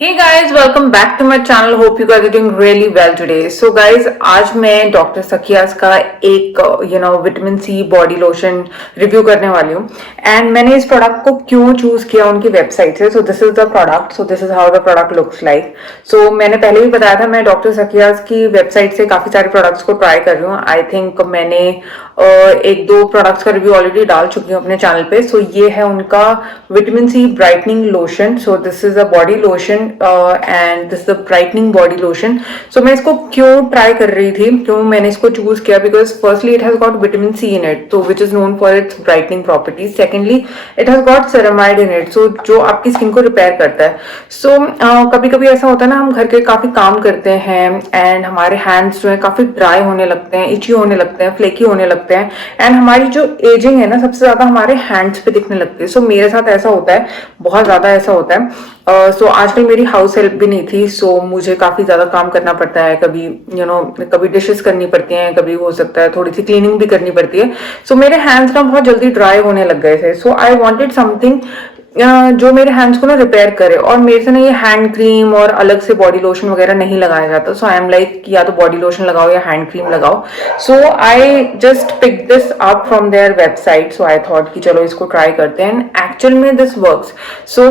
Hey guys, welcome back to my channel. Hope you guys are doing really well today. So guys, आज मैं doctor सकियास का एक vitamin C body lotion review करने वाली हूँ एंड मैंने इस प्रोडक्ट को क्यों चूज किया उनकी वेबसाइट से. So this is the product. So this is how the product looks like. सो मैंने पहले भी बताया था मैं डॉक्टर सकियास की वेबसाइट से काफी सारे प्रोडक्ट्स को ट्राई कर रही हूँ. आई थिंक मैंने एक दो प्रोडक्ट्स का रिव्यू ऑलरेडी डाल चुकी हूँ अपने चैनल पे. सो ये है उनका vitamin C brightening lotion. So this is a body lotion and this the brightening body lotion. So मैं इसको क्यों ट्राई कर रही थी, क्यों मैंने इसको चूज किया, because firstly it has got vitamin C in it, तो which is known for its brightening properties. Secondly it has got ceramide in it, so जो आपकी स्किन को रिपेयर करता है. सो कभी कभी ऐसा होता है ना, हम घर के काफी काम करते हैं एंड हमारे हैंड्स जो है काफी ड्राई होने लगते हैं, इची होने लगते हैं, फ्लेकी होने लगते हैं एंड हमारी जो एजिंग है ना सबसे ज्यादा हमारे हैंड्स पे दिखने लगती है. सो मेरे साथ ऐसा होता है, बहुत ज्यादा ऐसा होता है. सो आजकल मेरी हाउस हेल्प भी नहीं थी, सो मुझे काफी ज्यादा काम करना पड़ता है. कभी कभी डिशेस करनी पड़ती हैं, कभी हो सकता है थोड़ी सी क्लीनिंग भी करनी पड़ती है. सो मेरे हैंड्स ना बहुत जल्दी ड्राई होने लग गए थे. सो आई वांटेड समथिंग जो मेरे हैंड्स को ना रिपेयर करे. और मेरे से ना ये हैंड क्रीम और अलग से बॉडी लोशन वगैरह नहीं लगाया जाता. सो आई एम लाइक या तो बॉडी लोशन लगाओ या हैंड क्रीम लगाओ. So I just pick this up from their website. So I thought कि चलो इसको ट्राई करते हैं. एक्चुअल में दिस वर्क्स. सो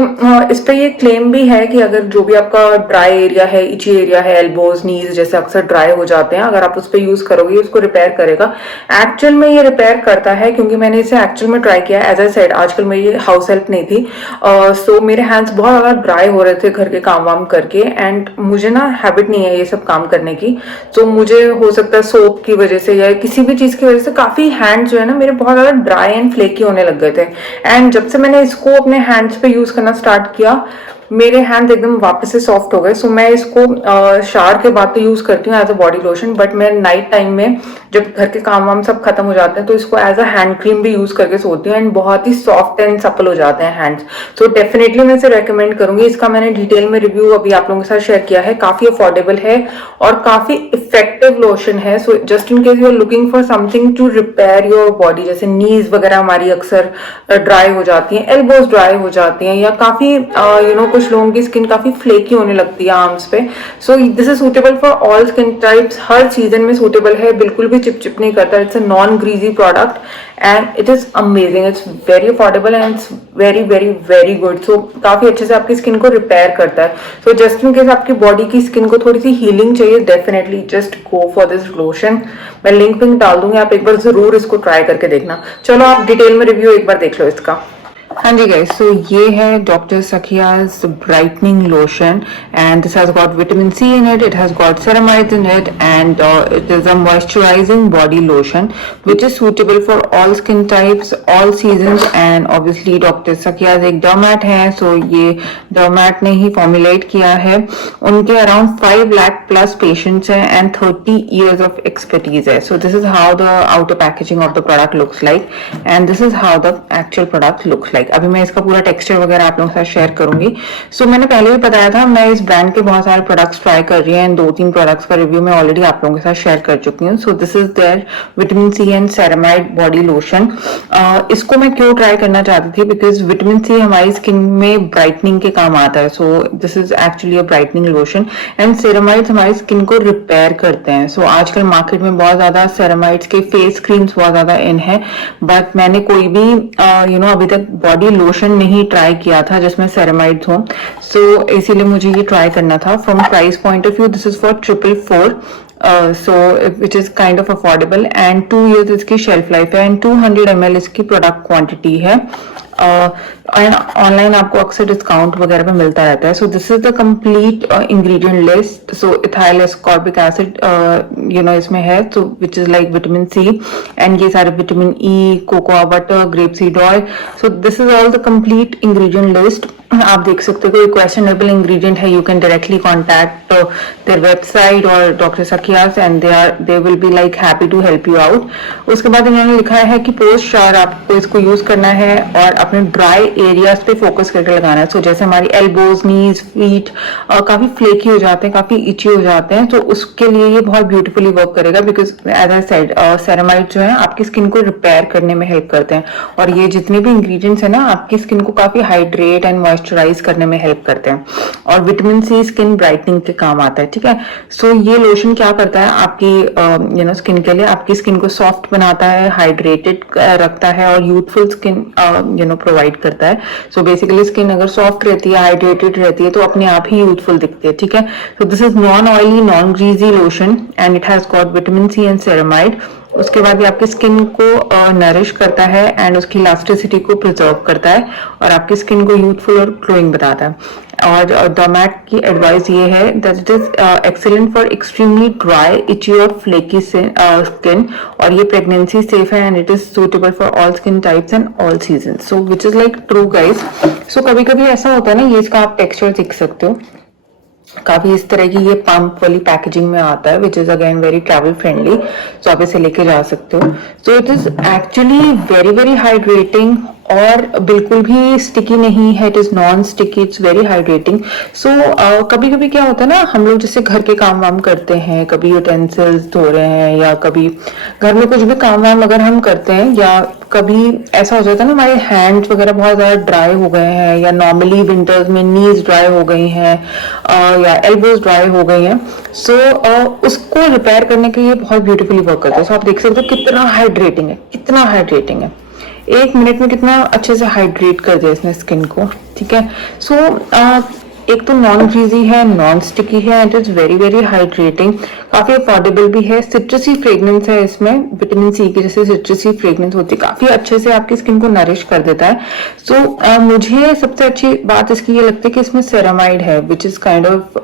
इस पे ये क्लेम भी है कि अगर जो भी आपका ड्राई एरिया है, इची एरिया है, एल्बोज नीज जैसे अक्सर ड्राई हो जाते हैं, अगर आप उस पर यूज करोगे उसको रिपेयर करेगा. एक्चुअल में ये रिपेयर करता है, क्योंकि मैंने इसे एक्चुअल में ट्राई किया. एज आई सेड आजकल मेरी हाउस हेल्प नहीं थी. सो मेरे हैंड्स बहुत ज्यादा ड्राई हो रहे थे घर के काम वाम करके एंड मुझे ना हैबिट नहीं है ये सब काम करने की. तो मुझे हो सकता है सोप की वजह से या किसी भी चीज की वजह से काफी हैंड्स जो है ना मेरे बहुत ज्यादा ड्राई एंड फ्लेकी होने लग गए थे. एंड जब से मैंने इसको अपने हैंड्स पे यूज करना स्टार्ट किया, मेरे हैंड एकदम वापस से सॉफ्ट हो गए. सो मैं इसको शावर के बाद तो यूज करती हूँ as a body lotion, but मैं नाइट टाइम में जब घर के काम वाम सब खत्म हो जाते हैं तो इसको एज अ हैंड क्रीम भी यूज करके सोती हूँ एंड बहुत ही सॉफ्ट एंड सपल हो जाते हैं हैंड्स. सो डेफिनेटली मैं इसे रेकमेंड करूंगी. इसका मैंने डिटेल में रिव्यू अभी आप लोगों के साथ शेयर किया है. काफी अफोर्डेबल है और काफी इफेक्टिव लोशन है. So just in case you are looking for something to repair your body, जैसे नीज वगैरह हमारी अक्सर ड्राई हो जाती है, एल्बोज ड्राई हो जाती हैं, या काफी कुछ लोगों की स्किन काफी फ्लेकी होने लगती है आर्म्स पे. So this is suitable for all skin types. हर सीजन में सूटेबल है, बिल्कुल भी चिपचिप नहीं करता. It's a non greasy product and it is amazing. It's very affordable and it's very very very good. So काफी अच्छे से आपकी स्किन को रिपेयर करता है. सो जस्ट इन केस आपकी बॉडी की स्किन को थोड़ी सी हीलिंग चाहिए, definitely just go for this lotion. मैं लिंक विंक डाल दूंगी, आप एक बार जरूर इसको ट्राई करके देखना. चलो आप डिटेल में रिव्यू एक बार देख लो इसका. हाँ जी गाइस, सो ये है डॉक्टर सकिया's brightening lotion and this has got vitamin C in it, it has got ceramide in it and it is a moisturising body lotion which is suitable for all skin types, all seasons. And obviously doctor सकिया's एक dermat है, सो ये डर्मैट ने ही formulate किया है. उनके around 5 lakh plus patients हैं and 30 years of expertise है. So this is how the outer packaging of the product looks like and this is how the actual product looks like. अभी मैं इसका पूरा टेक्सचर वगैरह आप लोगों के साथ शेयर करूंगी. सो मैंने पहले भी बताया था मैं इस ब्रांड के बहुत सारे प्रोडक्ट्स ट्राई कर रही हूँ. 2-3 प्रोडक्ट्स का रिव्यू मैं ऑलरेडी आप लोगों के साथ शेयर कर चुकी हूँ. So this is their vitamin C and ceramide body lotion. इसको मैं क्यों ट्राई करना चाहती थी, बिकॉज विटामिन सी हमारी स्किन में ब्राइटनिंग के काम आता है. So this is actually a brightening lotion and ceramide हमारी स्किन को रिपेयर करते हैं. सो आजकल मार्केट में बहुत ज्यादा सेरामाइड्स के फेस क्रीम्स बहुत ज्यादा इन है, बट मैंने कोई भी अभी तक बॉडी लोशन नहीं ट्राई किया था जिसमें सेरामाइड्स हो. सो इसीलिए मुझे ये ट्राई करना था. From price point of view this is for 444, so which is kind of affordable and 2 years इसकी शेल्फ लाइफ है एंड 200 ml इसकी प्रोडक्ट क्वांटिटी है. एंड ऑनलाइन आपको अक्सर डिस्काउंट वगैरह पे मिलता रहता है. So this is the complete ingredient list. So ethyl ascorbic acid इसमें है, तो which is like vitamin C and ये सारे vitamin E, cocoa butter, grape seed oil. So this is all the complete ingredient list. आप देख सकते हो कोई क्वेश्चनेबल इंग्रेडिएंट है, you can directly contact their website और डॉक्टर सकिया's and they will be like happy to help you out. उसके बाद इन्होंने लिखा है कि पोस्ट शावर आपको इसको यूज करना है और आपने ड्राई एरियाज पे फोकस करके लगाना है। सो जैसे हमारी एल्बोज, नीज, फीट काफी फ्लेकी हो जाते हैं, काफी इची हो जाते हैं, तो उसके लिए ये बहुत ब्यूटीफुली वर्क करेगा because as I said ceramide जो है आपकी स्किन को रिपेयर करने में हेल्प करते हैं, और ये जितने भी इंग्रेडिएंट्स है ना आपकी स्किन को काफी हाइड्रेट एंड मॉइस्चराइज करने में हेल्प करते हैं, और विटामिन सी स्किन ब्राइटनिंग के काम आता है। ठीक है, सो ये लोशन क्या करता है आपकी स्किन के लिए, आपकी स्किन को सॉफ्ट बनाता है, हाइड्रेटेड रखता है और यूथफुल स्किन प्रोवाइड करता है। सो बेसिकली स्किन अगर सॉफ्ट रहती है, हाइड्रेटेड रहती है, तो अपने आप ही यूथफुल दिखती है। ठीक है, so this is non oily, non greasy lotion and it has got vitamin C and ceramide. उसके बाद ये आपकी स्किन को नरिश करता है एंड उसकी इलास्टिसिटी को प्रिजर्व करता है, और आपकी स्किन को यूथफुल और ग्लोइंग बताता है। और डॉमैट की एडवाइस ये है that it is excellent for extremely dry, itchy और फ्लेकी स्किन, और ये प्रेगनेंसी सेफ है and it is suitable for all skin types and all season. So which is like true guys. So कभी कभी ऐसा होता है ना, ये इसका आप टेक्सचर देख सकते हो, काफी इस तरह की ये पंप वाली पैकेजिंग में आता है, which is again very travel friendly, so आप इसे लेके जा सकते हो। So it is actually very very hydrating और बिल्कुल भी स्टिकी नहीं है, it is non sticky, it's very hydrating. So कभी कभी क्या होता है ना, हम लोग जैसे घर के काम वाम करते हैं, कभी यूटेंसिल्स धो रहे हैं या कभी घर में कुछ भी काम वाम अगर हम करते हैं, या कभी ऐसा हो जाता है ना हमारे हैंड्स वगैरह बहुत ज्यादा ड्राई हो गए हैं, या नॉर्मली विंटर्स में नीज ड्राई हो गई हैं या एल्बोज ड्राई हो गई हैं। सो उसको रिपेयर करने के लिए बहुत ब्यूटीफुली वर्क करता है। सो आप देख सकते हो कितना हाइड्रेटिंग है, कितना हाइड्रेटिंग है, 1 मिनट में कितना अच्छे से हाइड्रेट कर दिया इसने स्किन को। ठीक है, सो एक तो नॉन ग्रीजी है, नॉन स्टिकी है, it is very very hydrating, काफी अफोर्डेबल भी है, सिट्रसी फ्रेग्रेंस है इसमें, विटामिन सी की जैसे सिट्रसी फ्रेग्रेंस होती है, काफी अच्छे से आपकी स्किन को नरिश कर देता है। सो मुझे सबसे अच्छी बात इसकी ये लगती है कि इसमें सेरामाइड है, which is kind of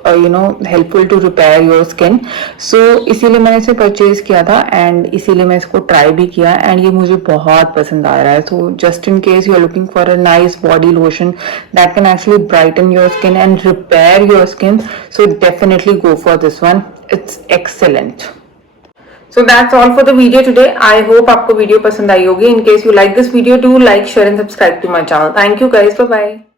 helpful to repair your skin. So इसीलिए मैंने इसे परचेज किया था एंड इसीलिए मैं इसको ट्राई भी किया एंड ये मुझे बहुत पसंद आ रहा है। So just in case you are looking for a nice body lotion that can actually brighten your skin and repair your skin, so definitely go for this one, it's excellent. So that's all for the video today. I hope आपको video पसंद आई होगी. In case you like this video, do like, share and subscribe to my channel. Thank you guys, bye bye.